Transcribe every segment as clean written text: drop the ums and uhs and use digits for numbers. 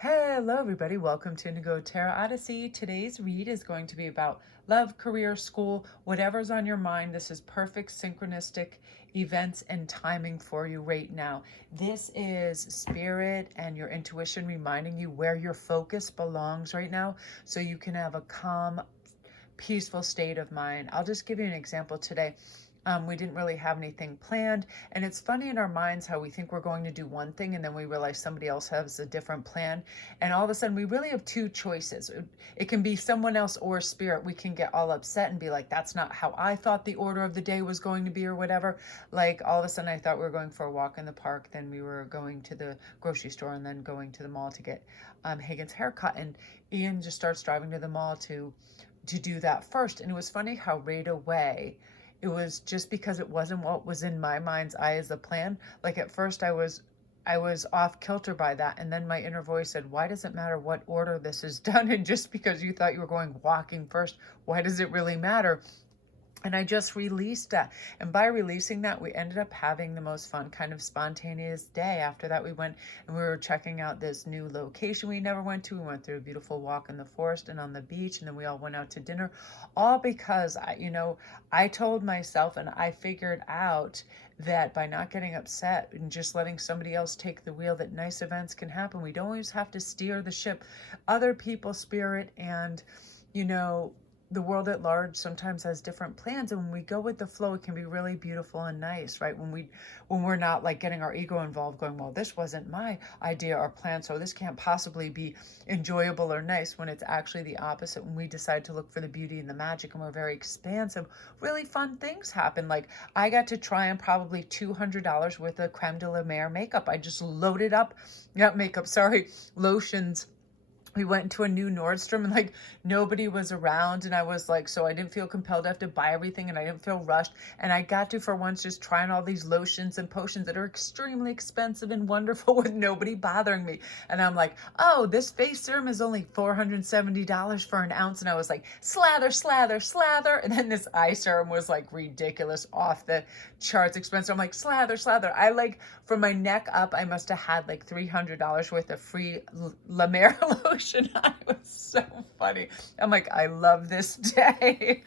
Hello, everybody. Welcome to Indigo Tarot Odyssey. Today's read is going to be about love, career, school, whatever's on your mind. This is perfect synchronistic events and timing for you right now. This is spirit and your intuition reminding you where your focus belongs right now so you can have a calm, peaceful state of mind. I'll just give you an example today. We didn't really have anything planned. And it's funny in our minds how we think we're going to do one thing and then we realize somebody else has a different plan. And all of a sudden we really have two choices. It can be someone else or spirit. We can get all upset and be like, that's not how I thought the order of the day was going to be or whatever. Like all of a sudden I thought we were going for a walk in the park. Then we were going to the grocery store and then going to the mall to get Hagen's haircut. And Ian just starts driving to the mall to do that first. And it was funny how right away, it was just because it wasn't what was in my mind's eye as a plan. Like at first I was off kilter by that. And then my inner voice said, why does it matter what order this is done? And just because you thought you were going walking first, why does it really matter? And I just released that. And by releasing that, we ended up having the most fun kind of spontaneous day. After that, we went and we were checking out this new location we never went to. We went through a beautiful walk in the forest and on the beach. And then we all went out to dinner, all because I told myself and I figured out that by not getting upset and just letting somebody else take the wheel, that nice events can happen. We don't always have to steer the ship. Other people's spirit and, the world at large sometimes has different plans, and when we go with the flow, it can be really beautiful and nice, right? When we're not like getting our ego involved, going, well, this wasn't my idea or plan, so this can't possibly be enjoyable or nice. When it's actually the opposite, when we decide to look for the beauty and the magic, and we're very expansive, really fun things happen. Like I got to try on probably $200 worth of creme de la mer makeup. I just loaded up, lotions. We went into a new Nordstrom and like nobody was around, and I was like, so I didn't feel compelled to have to buy everything, and I didn't feel rushed, and I got to for once just trying all these lotions and potions that are extremely expensive and wonderful with nobody bothering me. And I'm like, oh, this face serum is only $470 for an ounce, and I was like, slather, slather, slather. And then this eye serum was like ridiculous, off the charts expensive. I'm like, slather, slather. I like from my neck up, I must have had like $300 worth of free La Mer lotion. It was so funny. I'm like, I love this day.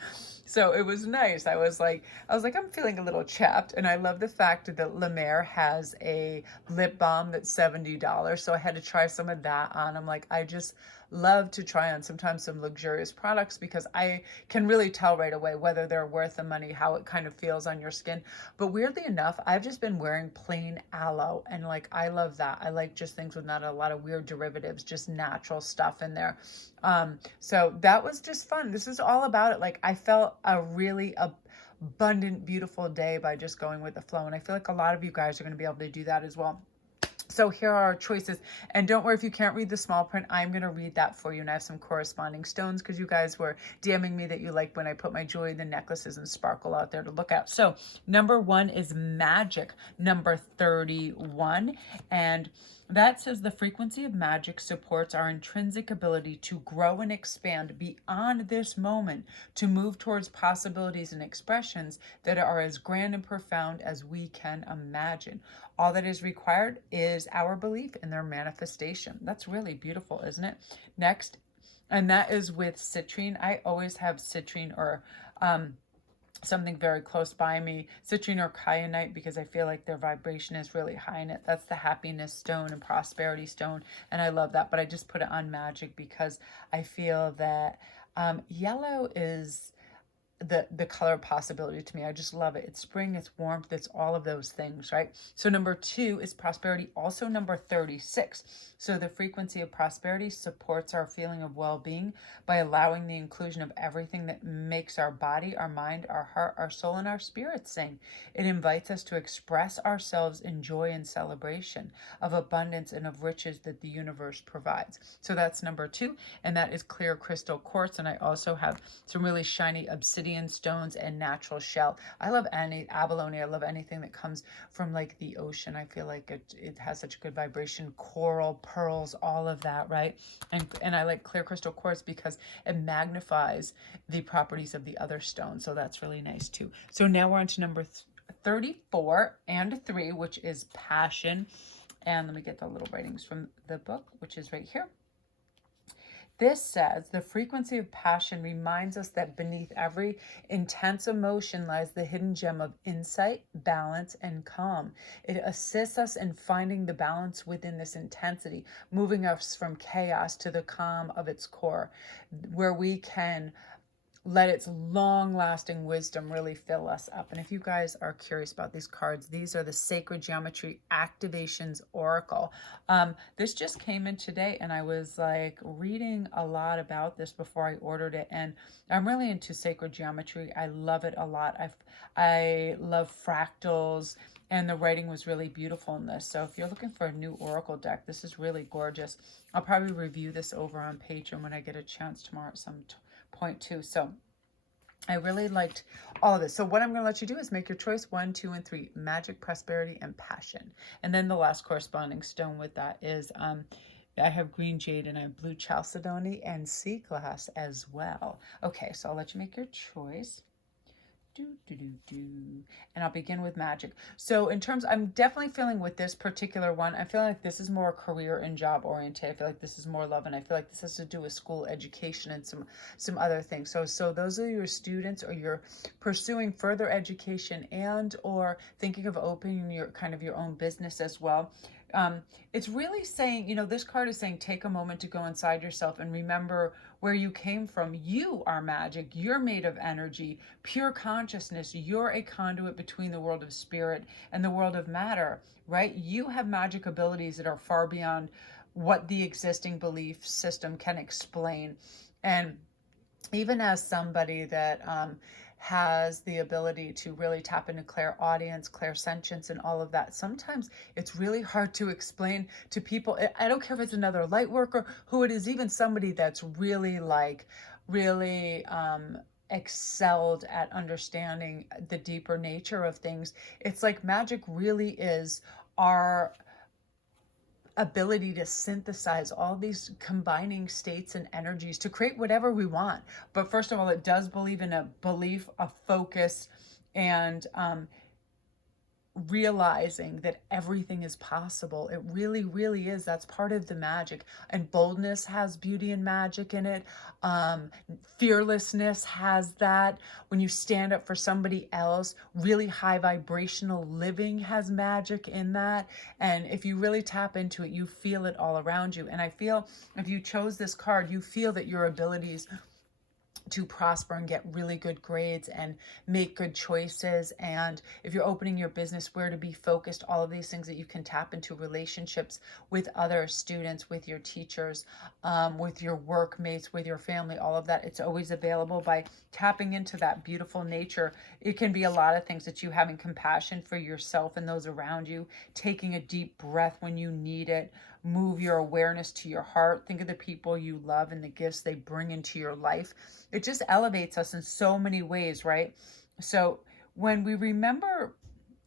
So it was nice. I was like, I'm feeling a little chapped. And I love the fact that La Mer has a lip balm that's $70. So I had to try some of that on. I'm like, I just love to try on sometimes some luxurious products because I can really tell right away whether they're worth the money, how it kind of feels on your skin. But weirdly enough, I've just been wearing plain aloe, and like I love that. I like just things with not a lot of weird derivatives, just natural stuff in there. So that was just fun. This is all about it. Like I felt a really abundant, beautiful day by just going with the flow. And I feel like a lot of you guys are going to be able to do that as well. So here are our choices. And don't worry if you can't read the small print, I'm going to read that for you. And I have some corresponding stones because you guys were DMing me that you like when I put my jewelry, the necklaces and sparkle out there to look at. So number 1 is magic, number 31. And that says the frequency of magic supports our intrinsic ability to grow and expand beyond this moment, to move towards possibilities and expressions that are as grand and profound as we can imagine. All that is required is our belief in their manifestation. That's really beautiful, isn't it? Next, and that is with citrine. I always have citrine or something very close by me, citrine or kyanite, because I feel like their vibration is really high in it. That's the happiness stone and prosperity stone, and I love that. But I just put it on magic because I feel that yellow is the color of possibility to me. I just love it. It's spring, it's warmth, it's all of those things, right? So number 2 is prosperity, also number 36. So the frequency of prosperity supports our feeling of well-being by allowing the inclusion of everything that makes our body, our mind, our heart, our soul, and our spirit sing. It invites us to express ourselves in joy and celebration of abundance and of riches that the universe provides. So that's number 2, and that is clear crystal quartz. And I also have some really shiny obsidian stones and natural shell. I love any abalone. I love anything that comes from like the ocean. I feel like it has such a good vibration. Coral, pearls, all of that, right? And I like clear crystal quartz because it magnifies the properties of the other stones. So that's really nice too. So now we're on to number 34 and 3, which is passion. And let me get the little writings from the book, which is right here. This says, the frequency of passion reminds us that beneath every intense emotion lies the hidden gem of insight, balance, and calm. It assists us in finding the balance within this intensity, moving us from chaos to the calm of its core, where we can let its long-lasting wisdom really fill us up. And if you guys are curious about these cards, these are the Sacred Geometry Activations Oracle. This just came in today, and I was like reading a lot about this before I ordered it, and I'm really into sacred geometry. I love it a lot. I love fractals, and the writing was really beautiful in this. So if you're looking for a new oracle deck, this is really gorgeous. I'll probably review this over on Patreon when I get a chance tomorrow at some point too. So I really liked all of this. So what I'm going to let you do is make your choice 1, 2, and 3, magic, prosperity, and passion. And then the last corresponding stone with that is I have green jade and I have blue chalcedony and sea glass as well. Okay, so I'll let you make your choice. And I'll begin with magic. So in terms, I'm definitely feeling with this particular one, I feel like this is more career and job oriented. I feel like this is more love, and I feel like this has to do with school education and some other things. So those are your students, or you're pursuing further education and or thinking of opening your kind of your own business as well. It's really saying, you know, this card is saying, take a moment to go inside yourself and remember where you came from. You are magic. You're made of energy, pure consciousness. You're a conduit between the world of spirit and the world of matter, right? You have magic abilities that are far beyond what the existing belief system can explain. And even as somebody that has the ability to really tap into clairaudience, clairsentience, and all of that, sometimes it's really hard to explain to people. I don't care if it's another light worker, who it is, even somebody that's really excelled at understanding the deeper nature of things. It's like magic really is our ability to synthesize all these combining states and energies to create whatever we want. But first of all, it does believe in a belief, a focus, and realizing that everything is possible. It really, really is. That's part of the magic. And boldness has beauty and magic in it. Fearlessness has that. When you stand up for somebody else, really high vibrational living has magic in that. And if you really tap into it, you feel it all around you. And I feel if you chose this card, you feel that your abilities to prosper and get really good grades and make good choices. And if you're opening your business, where to be focused, all of these things that you can tap into, relationships with other students, with your teachers, with your workmates, with your family, all of that. It's always available by tapping into that beautiful nature. It can be a lot of things that you having compassion for yourself and those around you, taking a deep breath when you need it, move your awareness to your heart, think of the people you love and the gifts they bring into your life. It just elevates us in so many ways, right? So when we remember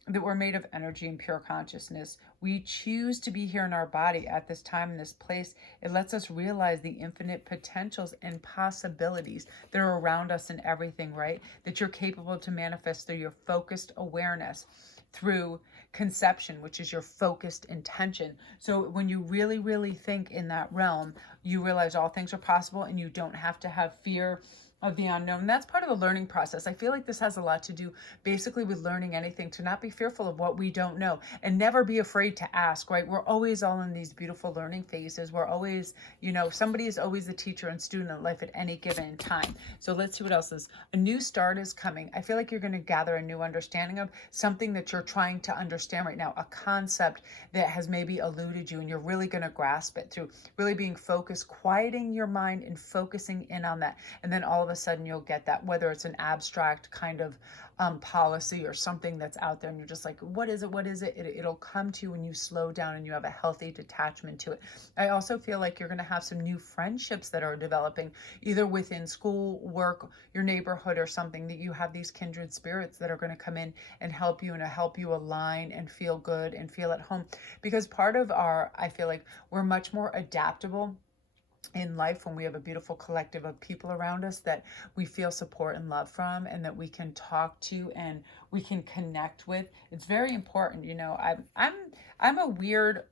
that we're made of energy and pure consciousness, we choose to be here in our body at this time, in this place. It lets us realize the infinite potentials and possibilities that are around us in everything, right? That you're capable to manifest through your focused awareness, through conception, which is your focused intention. So when you really, really think in that realm, you realize all things are possible and you don't have to have fear of the unknown. That's part of the learning process. I feel like this has a lot to do basically with learning anything, to not be fearful of what we don't know and never be afraid to ask, right? We're always all in these beautiful learning phases. We're always, you know, somebody is always the teacher and student in life at any given time. So let's see what else is. A new start is coming. I feel like you're going to gather a new understanding of something that you're trying to understand right now, a concept that has maybe eluded you, and you're really going to grasp it through really being focused, quieting your mind and focusing in on that. And then all of a sudden you'll get that, whether it's an abstract kind of policy or something that's out there and you're just like, what is it? It'll come to you when you slow down and you have a healthy detachment to it. I also feel like you're going to have some new friendships that are developing, either within school, work, your neighborhood, or something, that you have these kindred spirits that are going to come in and help you align and feel good and feel at home. Because part of I feel like we're much more adaptable in life when we have a beautiful collective of people around us that we feel support and love from, and that we can talk to and we can connect with. It's very important. You know, I'm a weird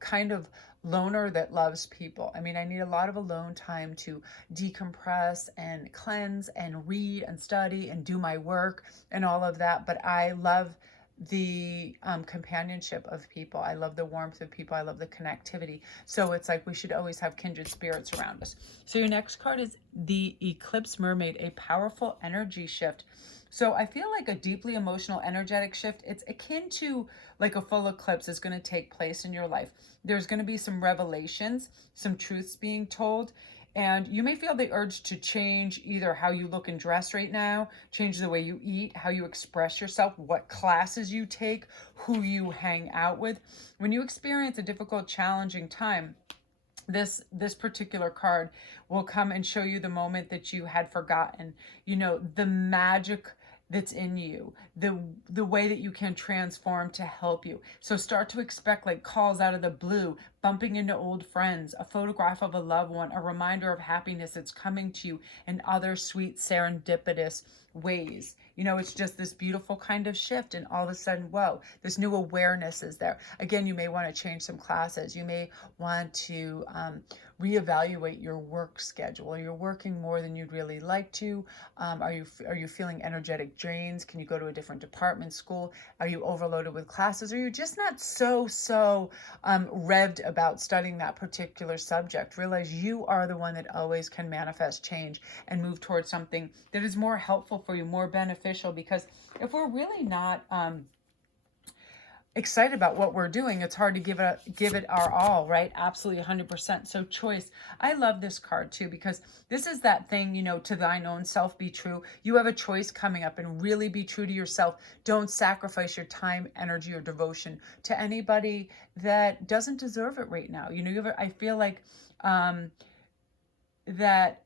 kind of loner that loves people. I mean, I need a lot of alone time to decompress and cleanse and read and study and do my work and all of that. But I love the companionship of people. I love the warmth of people. I love the connectivity. So it's like we should always have kindred spirits around us. So your next card is the Eclipse Mermaid, a powerful energy shift. So I feel like a deeply emotional, energetic shift. It's akin to like a full eclipse is going to take place in your life. There's going to be some revelations, some truths being told. And you may feel the urge to change either how you look and dress right now, change the way you eat, how you express yourself, what classes you take, who you hang out with. When you experience a difficult, challenging time, this particular card will come and show you the moment that you had forgotten, you know, the magic that's in you, the way that you can transform to help you. So start to expect like calls out of the blue, bumping into old friends, a photograph of a loved one, a reminder of happiness that's coming to you in other sweet serendipitous ways. You know, it's just this beautiful kind of shift, and all of a sudden, whoa, this new awareness is there. Again, you may want to change some classes. You may want to reevaluate your work schedule. Are you working more than you'd really like to? Are you feeling energetic drains? Can you go to a different department, school? Are you overloaded with classes? Are you just not so revved about studying that particular subject? Realize you are the one that always can manifest change and move towards something that is more helpful for you, more beneficial. Because if we're really not excited about what we're doing, it's hard to give it our all, right? Absolutely, 100%. So choice. I love this card too, because this is that thing, you know, to thine own self be true. You have a choice coming up, and really be true to yourself. Don't sacrifice your time, energy, or devotion to anybody that doesn't deserve it right now. You know, I feel like that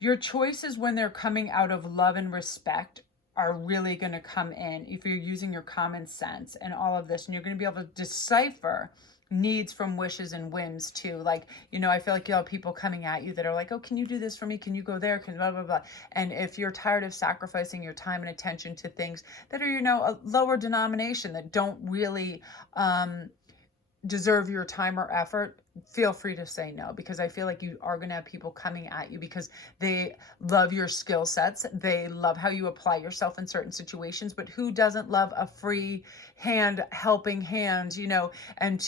your choices, when they're coming out of love and respect, are really going to come in if you're using your common sense and all of this, and you're going to be able to decipher needs from wishes and whims too. Like, you know, I feel like you have people coming at you that are like, oh, can you do this for me? Can you go there? Can blah, blah, blah. And if you're tired of sacrificing your time and attention to things that are, you know, a lower denomination, that don't really deserve your time or effort, feel free to say no, because I feel like you are going to have people coming at you because they love your skill sets. They love how you apply yourself in certain situations, but who doesn't love a free hand, helping hand, you know, and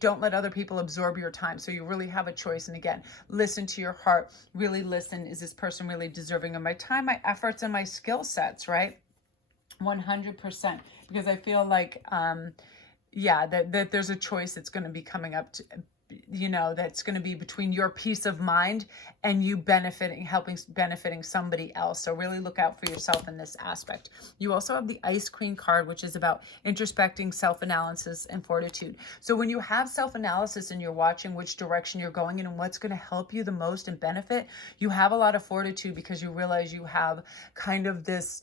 don't let other people absorb your time. So you really have a choice. And again, listen to your heart, really listen. Is this person really deserving of my time, my efforts, and my skill sets, right? 100%. Because I feel like, yeah, that there's a choice that's going to be coming up to, you know, that's going to be between your peace of mind and you benefiting somebody else. So really look out for yourself in this aspect. You also have the Ice Queen card, which is about introspecting, self-analysis, and fortitude. So when you have self-analysis and you're watching which direction you're going in and what's going to help you the most and benefit, you have a lot of fortitude, because you realize you have kind of this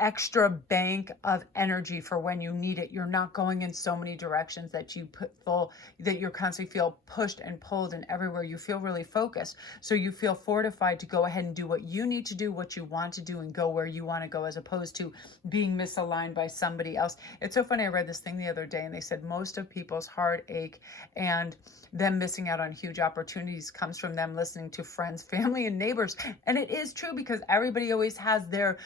extra bank of energy for when you need it. You're not going in so many directions that you're constantly feel pushed and pulled, and everywhere you feel really focused. So you feel fortified to go ahead and do what you need to do, what you want to do, and go where you want to go, as opposed to being misaligned by somebody else. It's so funny. I read this thing the other day, and they said most of people's heartache and them missing out on huge opportunities comes from them listening to friends, family, and neighbors. And it is true, because everybody always has their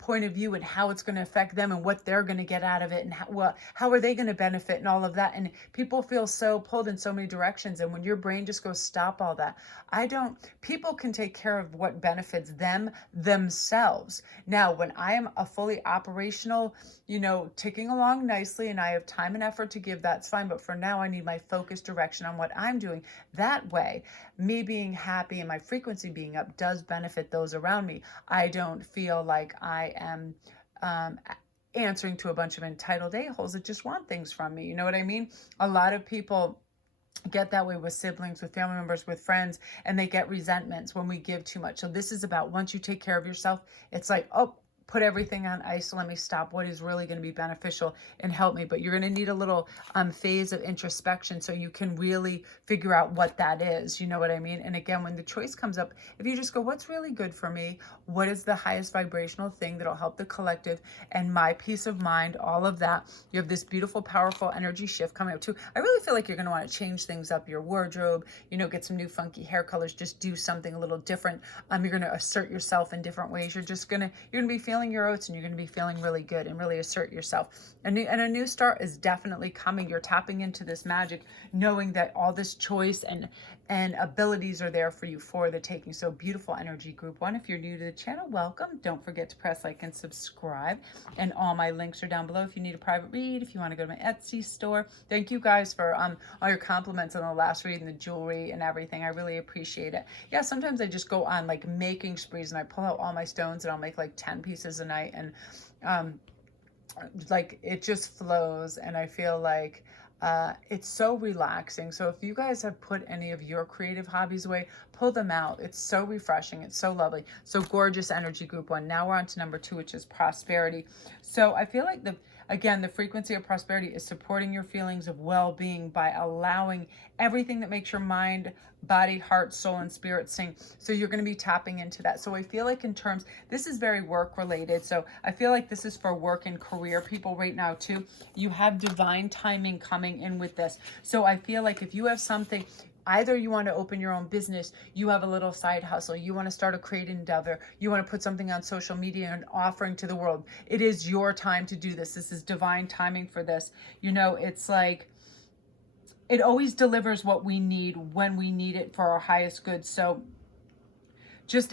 point of view and how it's going to affect them and what they're going to get out of it, and how are they going to benefit and all of that. And people feel so pulled in so many directions. And when your brain just goes, stop all that. People can take care of what benefits them themselves. Now, when I am a fully operational, you know, ticking along nicely, and I have time and effort to give, that's fine. But for now, I need my focused direction on what I'm doing. That way, me being happy and my frequency being up does benefit those around me. I don't feel like I am answering to a bunch of entitled a-holes that just want things from me. You know what I mean? A lot of people get that way with siblings, with family members, with friends, and they get resentments when we give too much. So this is about, once you take care of yourself, it's like, oh, put everything on ice. So let me stop what is really going to be beneficial and help me. But you're going to need a little phase of introspection so you can really figure out what that is. You know what I mean? And again, when the choice comes up, if you just go, what's really good for me? What is the highest vibrational thing that'll help the collective and my peace of mind? All of that. You have this beautiful, powerful energy shift coming up too. I really feel like you're going to want to change things up, your wardrobe, you know, get some new funky hair colors, just do something a little different. You're going to assert yourself in different ways. You're going to be feeling your oats, and you're going to be feeling really good and really assert yourself. And a new start is definitely coming. You're tapping into this magic, knowing that all this choice and abilities are there for you for the taking. So beautiful energy, group one. If you're new to the channel, welcome. Don't forget to press like and subscribe. And all my links are down below if you need a private read, if you want to go to my Etsy store. Thank you guys for all your compliments on the last read and the jewelry and everything. I really appreciate it. Yeah, sometimes I just go on like making sprees and I pull out all my stones and I'll make like 10 pieces a night, and like it just flows, and I feel like it's so relaxing. So if you guys have put any of your creative hobbies away, pull them out. It's so refreshing. It's so lovely. So gorgeous energy, group one. Now we're on to number two, which is prosperity. So I feel like the frequency of prosperity is supporting your feelings of well-being by allowing everything that makes your mind, body, heart, soul, and spirit sing. So you're going to be tapping into that. So I feel like in terms, this is very work related. So I feel like this is for work and career people right now too. You have divine timing coming in with this. So I feel like if you have something, either you want to open your own business, you have a little side hustle, you want to start a creative endeavor, you want to put something on social media and offering to the world, it is your time to do this. This is divine timing for this. You know, it's like, it always delivers what we need when we need it for our highest good. So just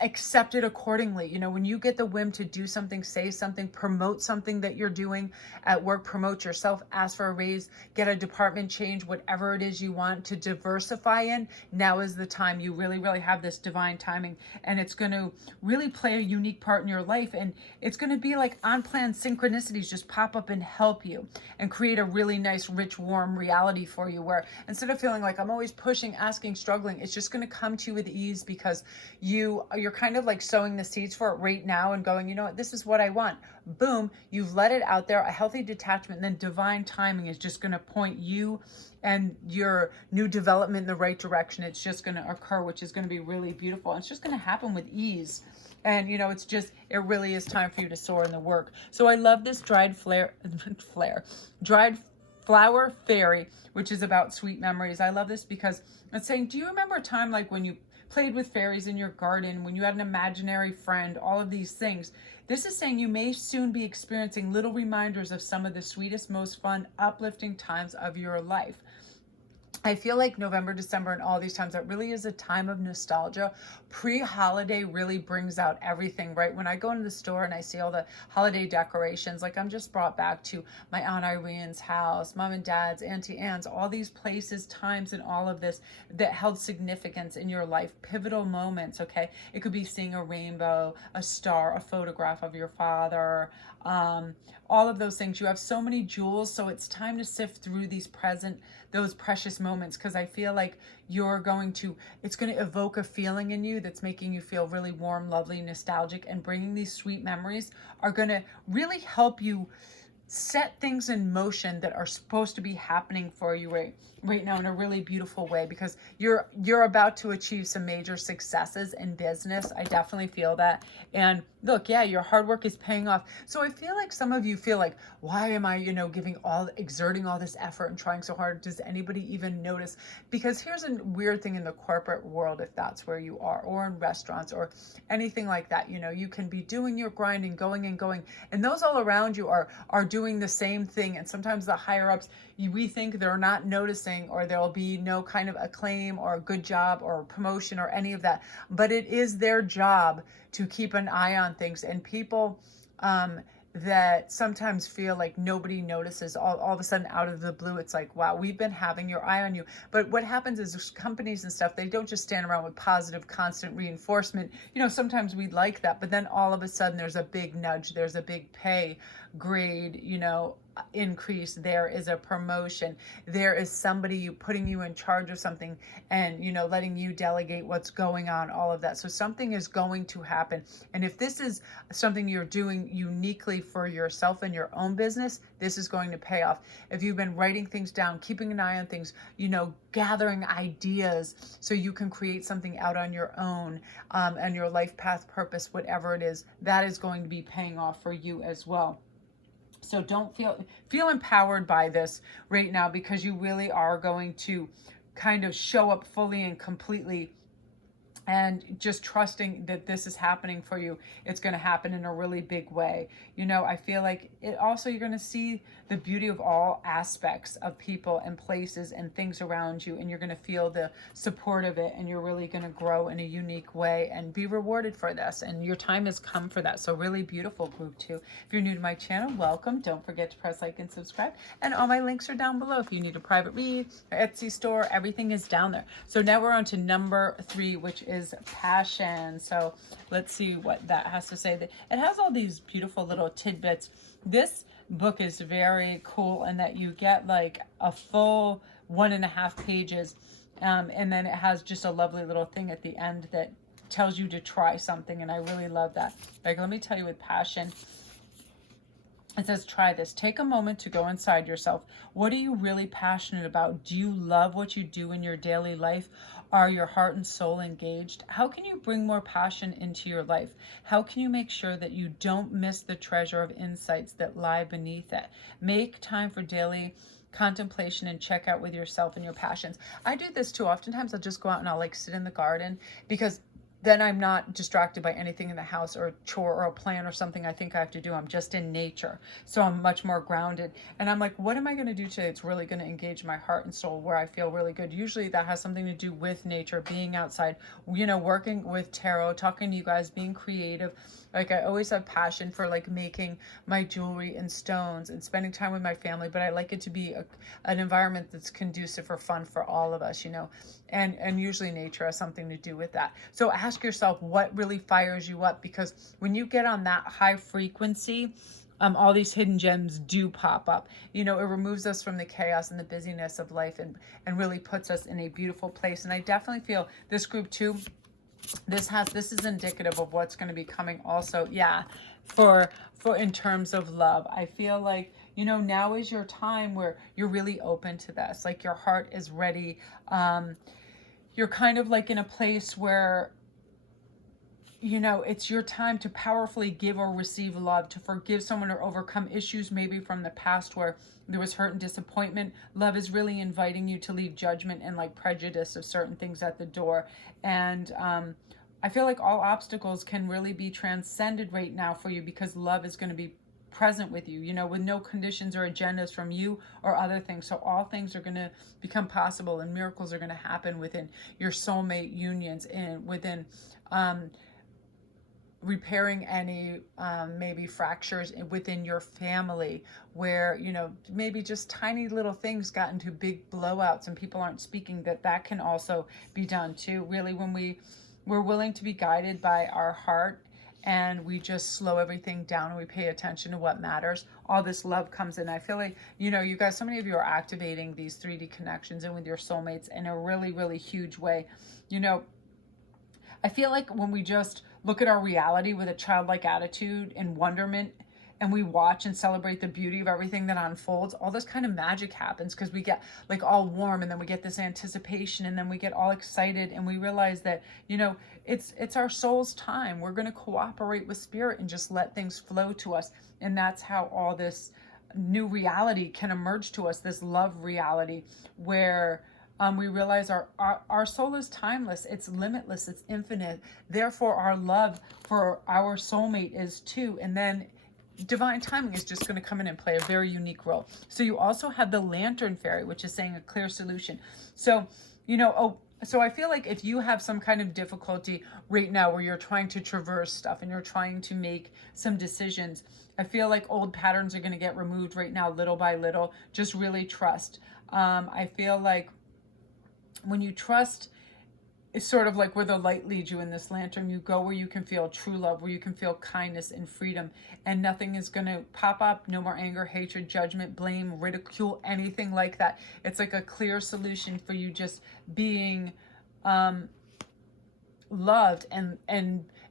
accept it accordingly. You know, when you get the whim to do something, say something, promote something that you're doing at work, promote yourself, ask for a raise, get a department change, whatever it is you want to diversify in, now is the time. You really, really have this divine timing, and it's going to really play a unique part in your life. And it's going to be like unplanned synchronicities just pop up and help you and create a really nice, rich, warm reality for you, where instead of feeling like I'm always pushing, asking, struggling, it's just going to come to you with ease because you're kind of like sowing the seeds for it right now and going, you know what, this is what I want. Boom, you've let it out there, a healthy detachment, and then divine timing is just going to point you and your new development in the right direction. It's just going to occur, which is going to be really beautiful. It's just going to happen with ease. And, you know, it's just, it really is time for you to soar in the work. So I love this dried flower fairy, which is about sweet memories. I love this because it's saying, do you remember a time like when you played with fairies in your garden, when you had an imaginary friend, all of these things? This is saying you may soon be experiencing little reminders of some of the sweetest, most fun, uplifting times of your life. I feel like November, December, and all these times, that really is a time of nostalgia. Pre-holiday really brings out everything, right? When I go into the store and I see all the holiday decorations, like I'm just brought back to my Aunt Irene's house, Mom and Dad's, Auntie Anne's, all these places, times, and all of this that held significance in your life, pivotal moments, okay? It could be seeing a rainbow, a star, a photograph of your father, all of those things. You have so many jewels, so it's time to sift through those precious moments, because I feel like it's going to evoke a feeling in you that's making you feel really warm, lovely, nostalgic, and bringing these sweet memories are going to really help you set things in motion that are supposed to be happening for you right now in a really beautiful way, because you're about to achieve some major successes in business. I definitely feel that. And look, yeah, your hard work is paying off. So I feel like some of you feel like, why am I, exerting all this effort and trying so hard? Does anybody even notice? Because here's a weird thing in the corporate world, if that's where you are, or in restaurants or anything like that, you can be doing your grind and going, and those all around you are doing the same thing. And sometimes the higher ups, we think they're not noticing, or there'll be no kind of acclaim or a good job or promotion or any of that. But it is their job to keep an eye on things. And people that sometimes feel like nobody notices, all of a sudden out of the blue, it's like, wow, we've been having your eye on you. But what happens is companies and stuff, they don't just stand around with positive, constant reinforcement. Sometimes we'd like that, but then all of a sudden there's a big nudge, there's a big pay grade, increase, there is a promotion, there is somebody putting you in charge of something, and letting you delegate what's going on, all of that. So something is going to happen. And if this is something you're doing uniquely for yourself and your own business, this is going to pay off. If you've been writing things down, keeping an eye on things, gathering ideas so you can create something out on your own, and your life path, purpose, whatever it is, that is going to be paying off for you as well. So don't feel empowered by this right now, because you really are going to kind of show up fully and completely, and just trusting that this is happening for you. It's going to happen in a really big way. I feel like it also, you're going to see the beauty of all aspects of people and places and things around you, and you're going to feel the support of it, and you're really going to grow in a unique way and be rewarded for this, and your time has come for that. So really beautiful, group 2. If you're new to my channel, welcome. Don't forget to press like and subscribe, and all my links are down below. If you need a private read, Etsy store, everything is down there. So now we're on to number 3, which is passion. So let's see what that has to say. It has all these beautiful little tidbits. This book is very cool in that you get like a full 1.5 pages, and then it has just a lovely little thing at the end that tells you to try something, and I really love that. Like, let me tell you, with passion, it says, try this. Take a moment to go inside yourself. What are you really passionate about? Do you love what you do in your daily life? Are your heart and soul engaged? How can you bring more passion into your life? How can you make sure that you don't miss the treasure of insights that lie beneath it? Make time for daily contemplation and check out with yourself and your passions. I do this too. Oftentimes I'll just go out and I'll like sit in the garden, because then I'm not distracted by anything in the house or a chore or a plan or something I think I have to do. I'm just in nature. So I'm much more grounded. And I'm like, what am I going to do today? It's really going to engage my heart and soul, where I feel really good. Usually that has something to do with nature, being outside, working with tarot, talking to you guys, being creative. Like, I always have passion for like making my jewelry and stones and spending time with my family, but I like it to be an environment that's conducive for fun for all of us, and usually nature has something to do with that. So ask yourself what really fires you up, because when you get on that high frequency, all these hidden gems do pop up. It removes us from the chaos and the busyness of life, and really puts us in a beautiful place. And I definitely feel this group 2, this is indicative of what's going to be coming also, for in terms of love. I feel like, now is your time where you're really open to this. Like, your heart is ready. You're kind of like in a place where, it's your time to powerfully give or receive love, to forgive someone or overcome issues maybe from the past where there was hurt and disappointment. Love is really inviting you to leave judgment and like prejudice of certain things at the door. And I feel like all obstacles can really be transcended right now for you, because love is going to be present with you, with no conditions or agendas from you or other things. So all things are going to become possible, and miracles are going to happen within your soulmate unions, and within repairing any maybe fractures within your family, where maybe just tiny little things got into big blowouts and people aren't speaking, that can also be done too. Really, when we're willing to be guided by our heart, and we just slow everything down and we pay attention to what matters, all this love comes in. I feel like, you guys, so many of you are activating these 3D connections and with your soulmates in a really, really huge way. I feel like when we just look at our reality with a childlike attitude and wonderment, and we watch and celebrate the beauty of everything that unfolds, all this kind of magic happens, because we get like all warm, and then we get this anticipation, and then we get all excited, and we realize that, it's our soul's time. We're going to cooperate with spirit and just let things flow to us. And that's how all this new reality can emerge to us, this love reality, where we realize our soul is timeless, it's limitless, it's infinite. Therefore, our love for our soulmate is too. And then divine timing is just going to come in and play a very unique role. So you also have the lantern fairy, which is saying a clear solution. So, so I feel like if you have some kind of difficulty right now where you're trying to traverse stuff and you're trying to make some decisions, I feel like old patterns are going to get removed right now, little by little. Just really trust. I feel like when you trust it's sort of like where the light leads you in this lantern. You go where you can feel true love, where you can feel kindness and freedom, and nothing is going to pop up. No more anger, hatred, judgment, blame, ridicule, anything like that. It's like a clear solution for you just being loved and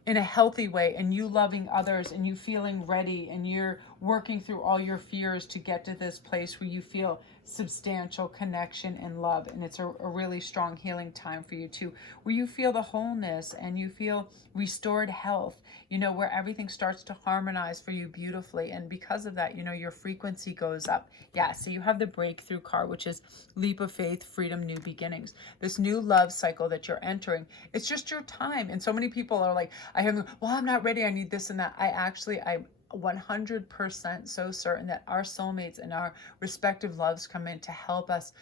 in a healthy way, and you loving others, and you feeling ready, and you're working through all your fears to get to this place where you feel substantial connection and love. And it's a really strong healing time for you too, where you feel the wholeness and you feel restored health, you know, where everything starts to harmonize for you beautifully. And because of that, you know, your frequency goes up. Yeah, so you have the breakthrough card, which is leap of faith, freedom, new beginnings. This new love cycle that you're entering, it's just your time. And so many people are like, well, I'm not ready, I need this and that. I'm 100% so certain that our soulmates and our respective loves come in to help us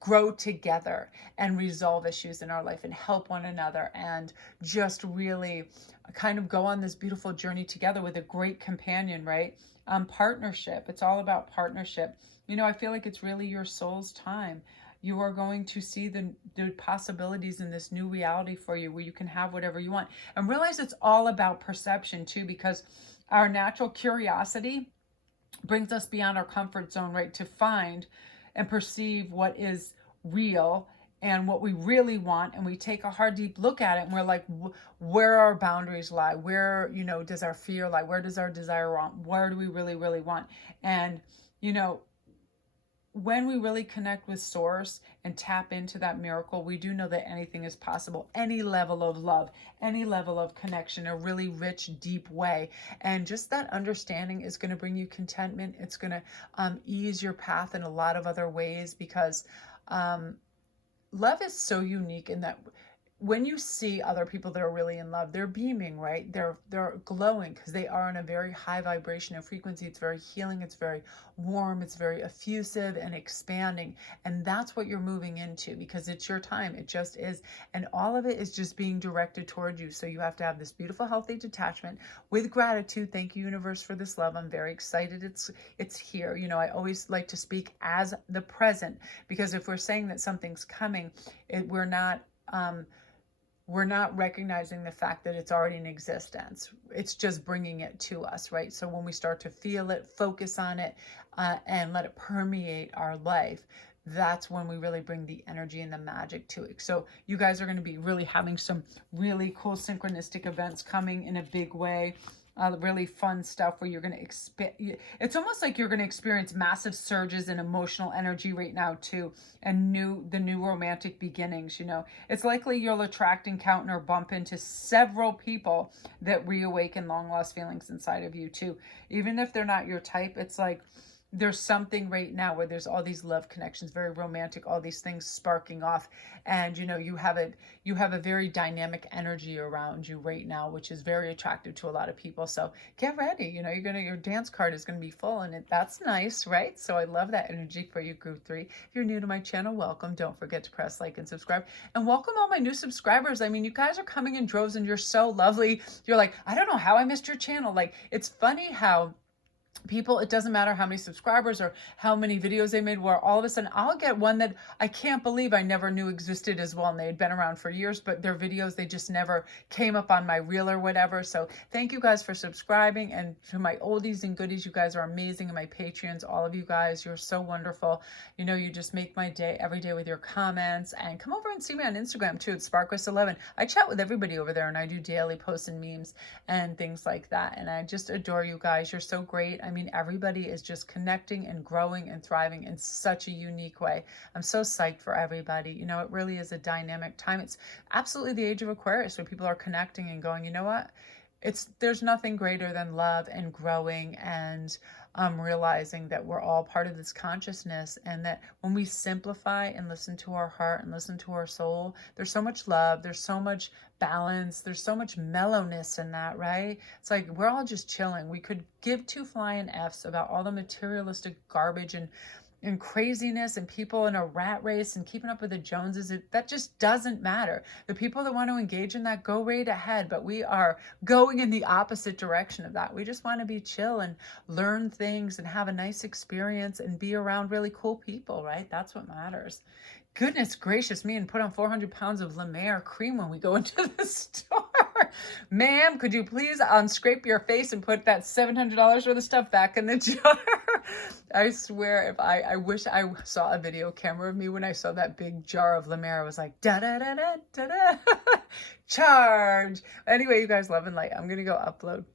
grow together and resolve issues in our life and help one another, and just really kind of go on this beautiful journey together with a great companion, right? Partnership. It's all about partnership. You know, I feel like it's really your soul's time. You are going to see the possibilities in this new reality for you, where you can have whatever you want. And realize it's all about perception too, because our natural curiosity brings us beyond our comfort zone, right? To find and perceive what is real and what we really want. And we take a hard, deep look at it, and we're like, where our boundaries lie? Where, you know, does our fear lie? Where does our desire lie? Where do we really, really want? And, you know, when we really connect with source and tap into that miracle, we do know that anything is possible. Any level of love, any level of connection, a really rich, deep way. And just that understanding is going to bring you contentment. It's going to ease your path in a lot of other ways, because love is so unique in that when you see other people that are really in love, they're beaming, right? They're glowing because they are in a very high vibration and frequency. It's very healing. It's very warm. It's very effusive and expanding. And that's what you're moving into, because it's your time. It just is. And all of it is just being directed toward you. So you have to have this beautiful, healthy detachment with gratitude. Thank you, universe, for this love. I'm very excited it's here. You know, I always like to speak as the present, because if we're saying that something's coming, we're not recognizing the fact that it's already in existence. It's just bringing it to us, right? So when we start to feel it, focus on it, and let it permeate our life, that's when we really bring the energy and the magic to it. So you guys are going to be really having some really cool synchronistic events coming in a big way. Really fun stuff where you're going to it's almost like you're going to experience massive surges in emotional energy right now too, and the new romantic beginnings. You know, it's likely you'll attract, encounter, or bump into several people that reawaken long lost feelings inside of you too. Even if they're not your type, it's like there's something right now where there's all these love connections, very romantic, all these things sparking off. And, you know, you have a very dynamic energy around you right now, which is very attractive to a lot of people. So get ready, you know, your dance card is going to be full, and that's nice, right? So I love that energy for you, group 3. If you're new to my channel, welcome. Don't forget to press like and subscribe, and welcome all my new subscribers. I mean, you guys are coming in droves and you're so lovely. You're like, I don't know how I missed your channel. Like, it's funny how people, it doesn't matter how many subscribers or how many videos they made, where all of a sudden I'll get one that I can't believe I never knew existed as well, and they had been around for years, but their videos, they just never came up on my reel or whatever. So thank you guys for subscribing, and to my oldies and goodies, you guys are amazing, and my Patreons, all of you guys, you're so wonderful. You know, you just make my day every day with your comments. And come over and see me on Instagram too. It's Sparkwest11. I chat with everybody over there, and I do daily posts and memes and things like that, and I just adore you guys. You're so great. I mean, everybody is just connecting and growing and thriving in such a unique way. I'm so psyched for everybody. You know, it really is a dynamic time. It's absolutely the age of Aquarius, where people are connecting and going, you know what? There's nothing greater than love and growing, and realizing that we're all part of this consciousness, and that when we simplify and listen to our heart and listen to our soul, there's so much love, there's so much balance, there's so much mellowness in that, right? It's like we're all just chilling. We could give two flying F's about all the materialistic garbage and craziness and people in a rat race and keeping up with the Joneses. That just doesn't matter. The people that want to engage in that, go right ahead, but we are going in the opposite direction of that. We just want to be chill and learn things and have a nice experience and be around really cool people, right? That's what matters. Goodness gracious me, and put on 400 pounds of La Mer cream when we go into the store. Ma'am, could you please unscrape your face and put that $700 worth of stuff back in the jar? I swear, if I wish I saw a video camera of me when I saw that big jar of La Mer. I was like, da da da da da da. Charge. Anyway, you guys, love and light. I'm going to go upload.